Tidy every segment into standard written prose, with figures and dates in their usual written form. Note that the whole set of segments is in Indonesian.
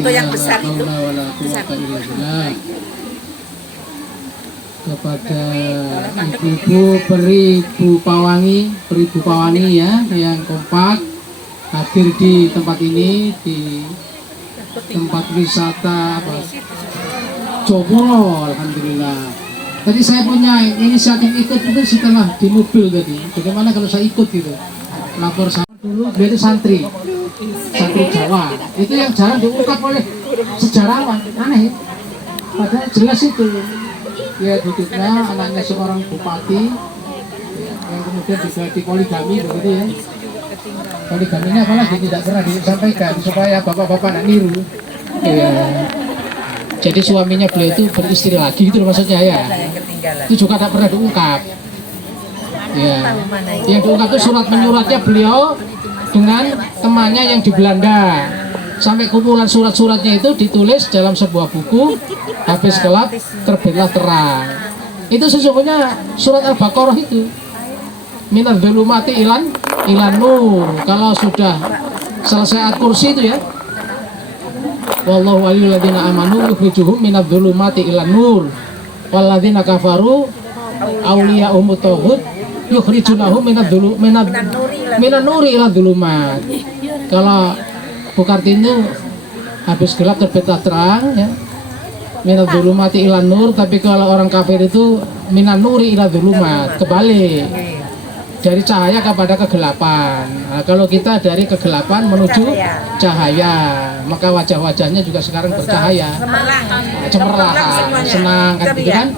foto yang besar itu. Kepada ibu-ibu Peribu Pawangi ya, yang kompak hadir di tempat ini, di tempat wisata Jogoro. Alhamdulillah. Tadi saya punya inisiatif ikut itu setelah di mobil tadi. Bagaimana kalau saya ikut gitu? Lapor saya dulu, dia itu santri Jawa. Itu yang jarang diungkap oleh sejarawan. Aneh. Padahal jelas itu. Ya duduknya anaknya seorang bupati ya, yang kemudian juga dipoligami begitu ya. Poligaminya apalagi tidak pernah disampaikan supaya bapak-bapak tidak niru ya. Jadi suaminya beliau itu beristri lagi itu maksudnya ya. Itu juga tidak pernah diungkap ya. Yang diungkap itu surat menyuratnya beliau dengan temannya yang di Belanda. Sampai kumpulan surat-suratnya itu ditulis dalam sebuah buku, habis gelap terbitlah terang. Itu sesungguhnya surat Al-Baqarah itu. Minadz dzulumati ilan nur. Kalau sudah selesai ayat kursi itu ya. Wallahu waliyul ladzina amanu yukhrijuhum minadz dzulumati ilan nur. Walladzina kafaru awliya'umut taghut yukhrijunahum minan nuri ila dzulumat. Kalau Bu Kartini habis gelap terbitlah terang ya. Minadz dzulumati ilan nur, tapi kalau orang kafir itu minan nuri ila dzulumat, kebalik. Dari cahaya kepada kegelapan. Nah, kalau kita dari kegelapan menuju cahaya, maka wajah-wajahnya juga sekarang bercahaya. Cemerlang, senang kan gitu kan?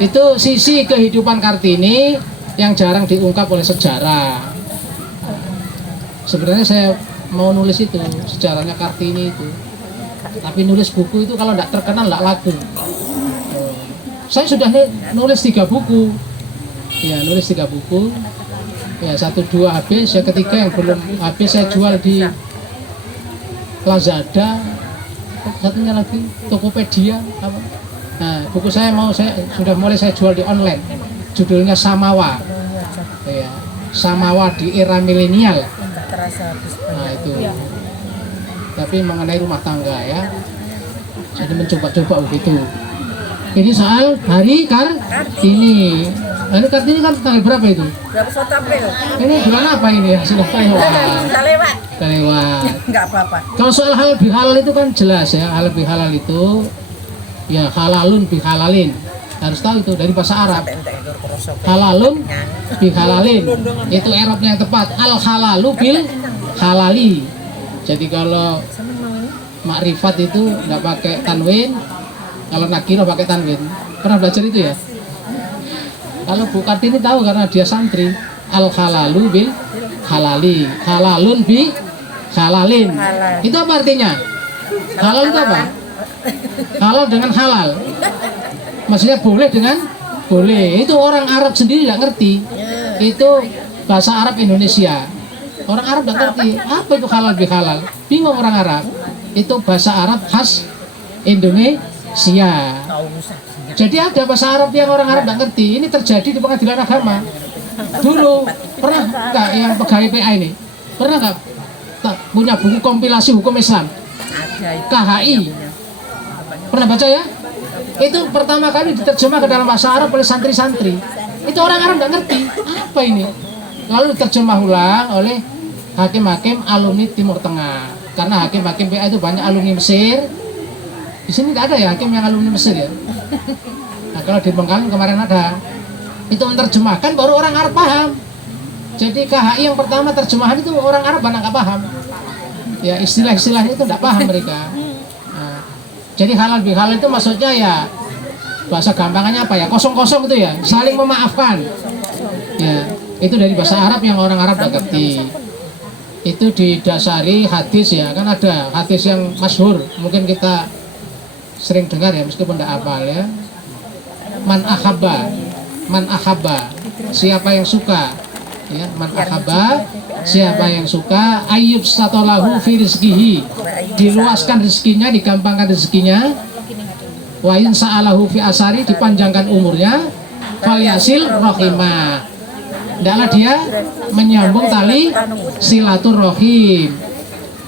Itu sisi kehidupan Kartini yang jarang diungkap oleh sejarah. Sebenarnya saya mau nulis itu sejarahnya Kartini itu, tapi nulis buku itu kalau tidak terkenal tidak laku. Saya sudah nulis 3 buku ya, nulis 3 buku ya, 1-2 habis, ya ketiga yang belum habis saya jual di Lazada, satunya lagi Tokopedia apa. Nah, buku saya sudah mulai saya jual di online, judulnya Samawa ya, Samawa di era milenial. Nah itu, tapi mengenai rumah tangga ya, jadi mencoba-coba begitu. Ini soal hari Kartini. Hari Kartini kan tanggal berapa itu? 21 April. Ini bulan apa ini ya? Sudah lewat. Enggak apa-apa. Kalau soal halal bihalal itu kan jelas ya, halal bihalal itu ya halalun bihalalin. Harus tahu itu dari bahasa Arab. Halalun bihalalin. Itu i'rabnya yang tepat. Al halalu bil halali. Jadi kalau makrifat itu enggak pakai tanwin, kalau nakirah pakai tanwin. Pernah belajar itu ya? Kalau Bu Kartini tahu karena dia santri. Al halalu bil halali. Halalun bi halalin. Itu apa artinya? Halal itu apa? Halal dengan halal. Maksudnya boleh dengan boleh. Itu orang Arab sendiri nggak ngerti. Itu bahasa Arab Indonesia. Orang Arab nggak ngerti apa itu halal bihalal. Bingung orang Arab. Itu bahasa Arab khas Indonesia. Jadi ada bahasa Arab yang orang Arab nggak ngerti. Ini terjadi di pengadilan agama. Dulu pernah nggak yang pegawai PA ini? Pernah nggak punya buku kompilasi hukum Islam? KHI. Pernah baca ya? Itu pertama kali diterjemah ke dalam bahasa Arab oleh santri-santri. Itu orang Arab nggak ngerti apa ini. Lalu diterjemah ulang oleh hakim-hakim alumni Timur Tengah. Karena hakim-hakim PA itu banyak alumni Mesir. Di sini tidak ada ya hakim yang alumni Mesir ya. Nah kalau di Bengkalan kemarin ada. Itu menerjemahkan baru orang Arab paham. Jadi KHI yang pertama terjemahan itu orang Arab banyak nggak paham. Ya istilah-istilahnya itu tidak paham mereka. Jadi halal bihalal itu maksudnya ya bahasa gampangannya apa ya, kosong-kosong itu ya, saling memaafkan ya. Itu dari bahasa Arab yang orang Arab tidak ngerti. Itu didasari hadis ya, kan ada hadis yang masyhur mungkin kita sering dengar ya meskipun tidak hafal ya. Man ahabba siapa yang suka ya, man ahabba siapa yang suka ayyub satolahu fi rizkihi, diluaskan rezekinya, digampangkan rezekinya, wa in sa'alahu fi asari, dipanjangkan umurnya, falyasil rahimah, hendaklah dia menyambung tali silaturahim.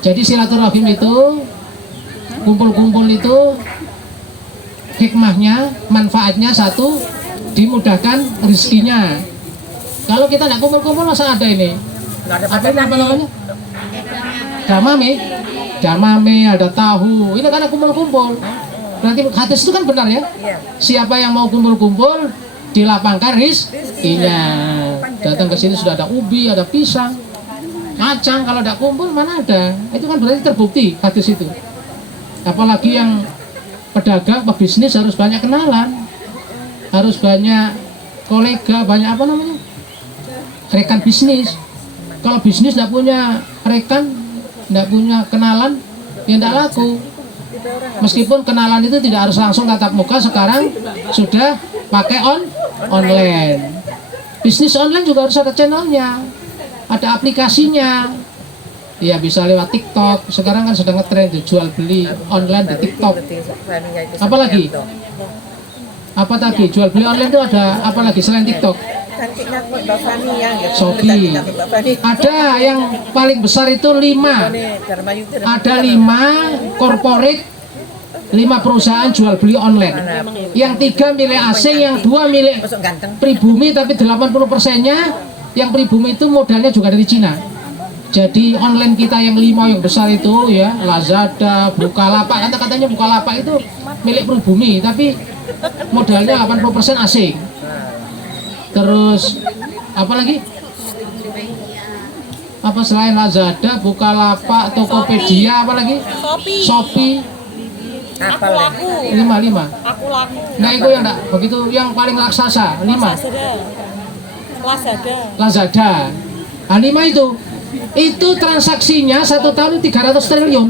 Jadi silaturahim itu kumpul-kumpul itu hikmahnya, manfaatnya satu, dimudahkan rezekinya. Kalau kita nggak kumpul-kumpul masa ada ini? Apa namanya? Damame, ada tahu. Ini karena kumpul-kumpul. Berarti hadis itu kan benar ya? Siapa yang mau kumpul-kumpul dilapangkan rezekinya. Datang ke sini sudah ada ubi, ada pisang, kacang. Kalau tidak kumpul mana ada? Itu kan berarti terbukti hadis itu. Apalagi yang pedagang, pebisnis harus banyak kenalan, harus banyak kolega, banyak apa namanya, rekan bisnis. Kalau bisnis tidak punya rekan, tidak punya kenalan, ya tidak laku. Meskipun kenalan itu tidak harus langsung tatap muka, sekarang sudah pakai online. Bisnis online juga harus ada channelnya, ada aplikasinya. Ya bisa lewat TikTok. Sekarang kan sedang ngetren tuh jual beli online di TikTok. Apalagi? Apa tadi? Jual beli online itu ada apa lagi selain TikTok? Shopee. Ada yang paling besar itu 5. Ada 5 corporate, 5 perusahaan jual beli online. Yang 3 milik asing, yang 2 milik pribumi, tapi 80%-nya yang pribumi itu modalnya juga dari Cina. Jadi online kita yang 5 yang besar itu ya, Lazada, Bukalapak, katanya Bukalapak itu milik pribumi, tapi modalnya 80% asing. Terus apa lagi? Apa selain Lazada, Bukalapak, Tokopedia, apa lagi? Shopee. Aku laku. 5. Aku laku. Nah itu yang enggak begitu, yang paling raksasa 5. Lazada. Nah, 5 itu transaksinya 1 tahun 300 triliun.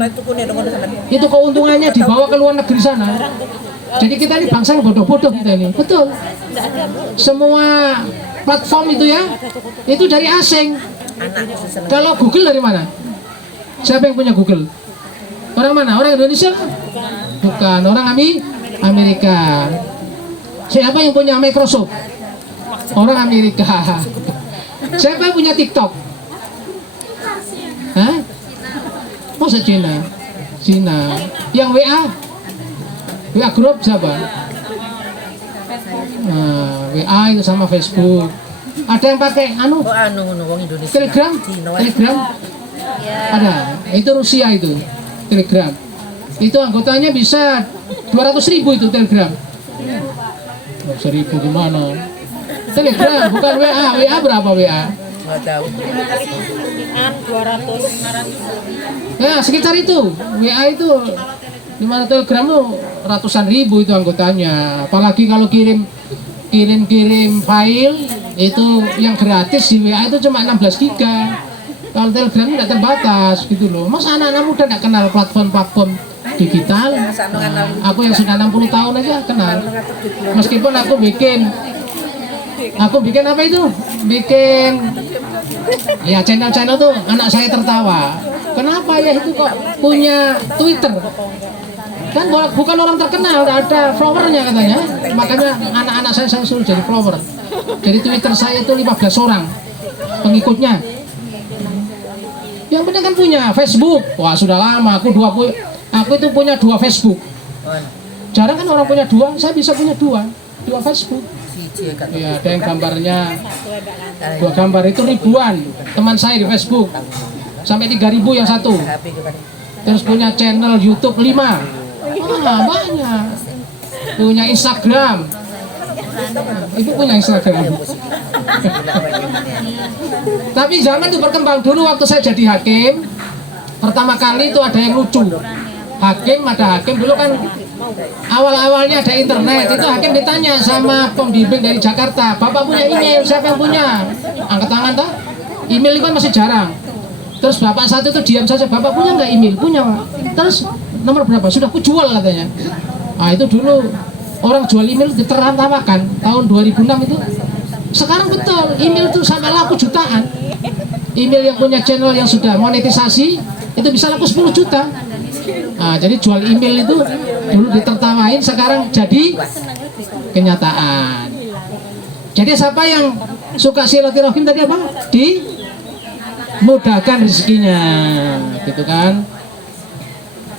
Itu keuntungannya dibawa ke luar negeri sana. Jadi kita ini bangsa yang bodoh-bodoh kita ini. Betul. Semua platform itu ya, itu dari asing. Kalau Google dari mana? Siapa yang punya Google? Orang mana? Orang Indonesia? Bukan. Orang Amerika. Siapa yang punya Microsoft? Orang Amerika. Siapa yang punya TikTok? Hah? Masa Cina? Yang WA grup siapa? Nah, WA itu sama Facebook. Ada yang pakai Telegram? Ada. Itu Rusia itu. Telegram. Itu anggotanya bisa 200.000 itu Telegram. 1.000 gimana? Telegram bukan WA. WA berapa WA? Nggak tahu. 200. Ya sekitar itu. WA itu di mana Telegram tuh ratusan ribu itu anggotanya. Apalagi kalau kirim file itu yang gratis di WA itu cuma 16 giga. Kalau Telegram tidak terbatas gitu loh. Mas anak-anak muda tidak kenal platform digital. Nah, aku yang sudah 60 tahun aja kenal. Meskipun aku bikin apa itu? Bikin ya channel tuh anak saya tertawa. Kenapa ya itu kok punya Twitter? Kan bukan orang terkenal, ada followernya katanya. Makanya anak-anak saya suruh jadi follower. Jadi Twitter saya itu 15 orang pengikutnya. Yang penting kan punya Facebook. Wah sudah lama aku itu punya 2 Facebook. Jarang kan orang punya 2, saya bisa punya 2 Facebook. Ya, ada yang gambarnya 2 gambar itu ribuan teman saya di Facebook, sampai 3.000 yang satu. Terus punya channel YouTube 5. Banyak. Punya Instagram. Ibu punya Instagram. Tapi zaman itu berkembang. Dulu waktu saya jadi hakim, pertama kali itu ada yang lucu. Ada hakim dulu kan awal-awalnya ada internet, itu hakim ditanya sama pembimbing dari Jakarta, Bapak punya email, siapa yang punya? Angkat tangan tak? Email itu kan masih jarang. Terus bapak satu itu diam saja, Bapak punya nggak email? Punya Pak. Terus nomor berapa? Sudah aku jual katanya. Nah itu dulu orang jual email ditertawakan tahun 2006 itu. Sekarang betul, email itu sampai laku jutaan. Email yang punya channel yang sudah monetisasi itu bisa laku 10 juta. Nah, jadi jual email itu dulu ditertawain, sekarang jadi kenyataan. Jadi siapa yang suka silaturahim tadi apa? Dimudahkan rezekinya, gitu kan?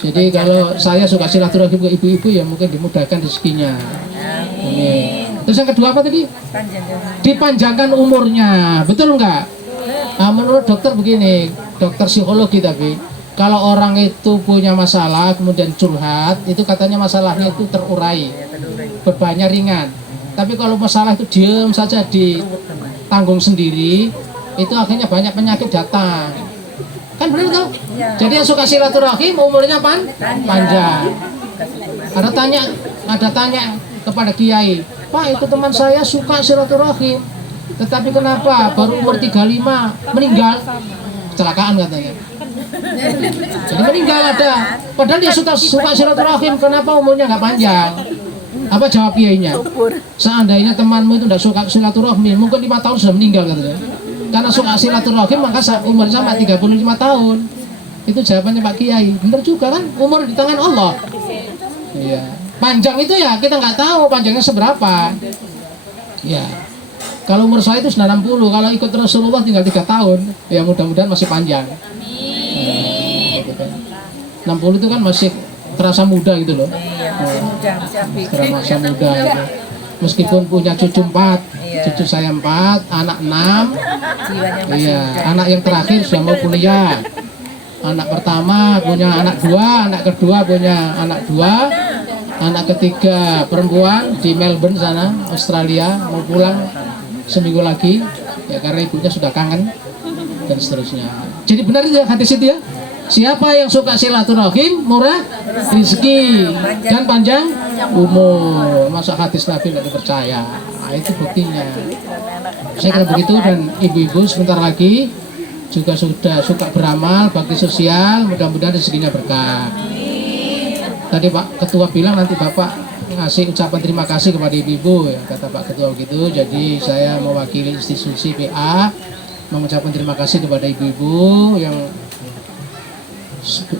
Jadi kalau saya suka silaturahim ke ibu-ibu ya mungkin dimudahkan rezekinya. Amin. Terus yang kedua apa tadi? Dipanjangkan umurnya, betul nggak? Nah, menurut dokter begini, dokter psikologi tapi kalau orang itu punya masalah kemudian curhat, itu katanya masalahnya itu terurai, bebannya ringan. Tapi kalau masalah itu diam saja ditanggung sendiri, itu akhirnya banyak penyakit datang. Kan benar tuh? Jadi yang suka silaturahim umurnya panjang. Ada tanya kepada kiai, Pak itu teman saya suka silaturahim, tetapi kenapa baru umur 35 meninggal? Kecelakaan katanya. Jadi meninggal ada. Padahal dia suka silaturahim, kenapa umurnya nggak panjang? Apa jawab kiainya? Seandainya temanmu itu tidak suka silaturahmi, mungkin 5 tahun sudah meninggal katanya. Karena suka silaturahim maka umurnya sampai 35 tahun. Itu jawabannya Pak Kiai. Benar juga kan? Umur di tangan Allah. Iya. Panjang itu ya kita nggak tahu panjangnya seberapa. Ya. Kalau umur saya itu 60, kalau ikut Rasulullah tinggal 3 tahun. Ya mudah-mudahan masih panjang. Amin. 60 itu kan masih terasa muda gitu loh. Iya, masih muda, masih apik. Terasa muda gitu. Meskipun punya cucu 4, cucu saya 4, anak 6. Jiwanya masih Iya, muda. anak yang terakhir sudah mau kuliah. Anak pertama punya anak 2, anak kedua punya anak 2, anak ketiga perempuan di Melbourne sana, Australia, mau pulang seminggu lagi. Ya karena ibunya sudah kangen dan seterusnya. Jadi benar itu ya hadis itu ya. Siapa yang suka silaturahim, murah rezeki dan panjang umur. Masa hadis Nabi nggak dipercaya? Nah, itu buktinya. Saya kira begitu dan ibu-ibu sebentar lagi juga sudah suka beramal, bakti sosial, mudah-mudahan rezekinya berkah. Tadi Pak Ketua bilang nanti Bapak ngasih ucapan terima kasih kepada ibu-ibu, ya, kata Pak Ketua begitu. Jadi saya mewakili institusi PA mengucapkan terima kasih kepada ibu-ibu yang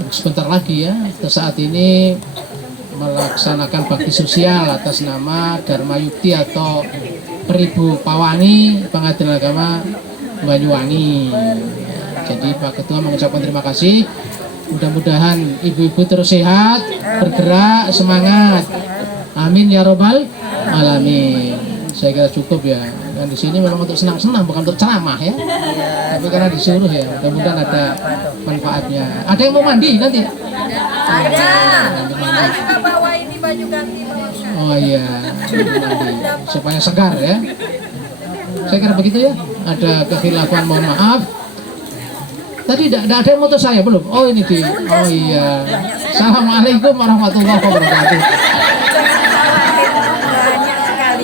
sebentar lagi ya saat ini melaksanakan bakti sosial atas nama Dharma Yukti atau Peribu Pawangi Pengadilan Agama Banyuwangi. Jadi Pak Ketua mengucapkan terima kasih. Mudah-mudahan ibu-ibu terus sehat, bergerak, semangat. Amin ya robbal alamin. Saya kira cukup ya. Dan di sini memang untuk senang-senang, bukan untuk ceramah ya. Tapi karena disuruh ya, mudah-mudahan ada manfaatnya. Ada yang mau mandi nanti? Ada. Kita bawa ini baju ganti bawa. Oh iya, mandi supaya segar ya. Saya kira begitu ya. Ada kekhilafan, mohon maaf. Tadi tidak ada yang motor saya belum? Oh ini di. Oh iya. Assalamualaikum warahmatullahi wabarakatuh.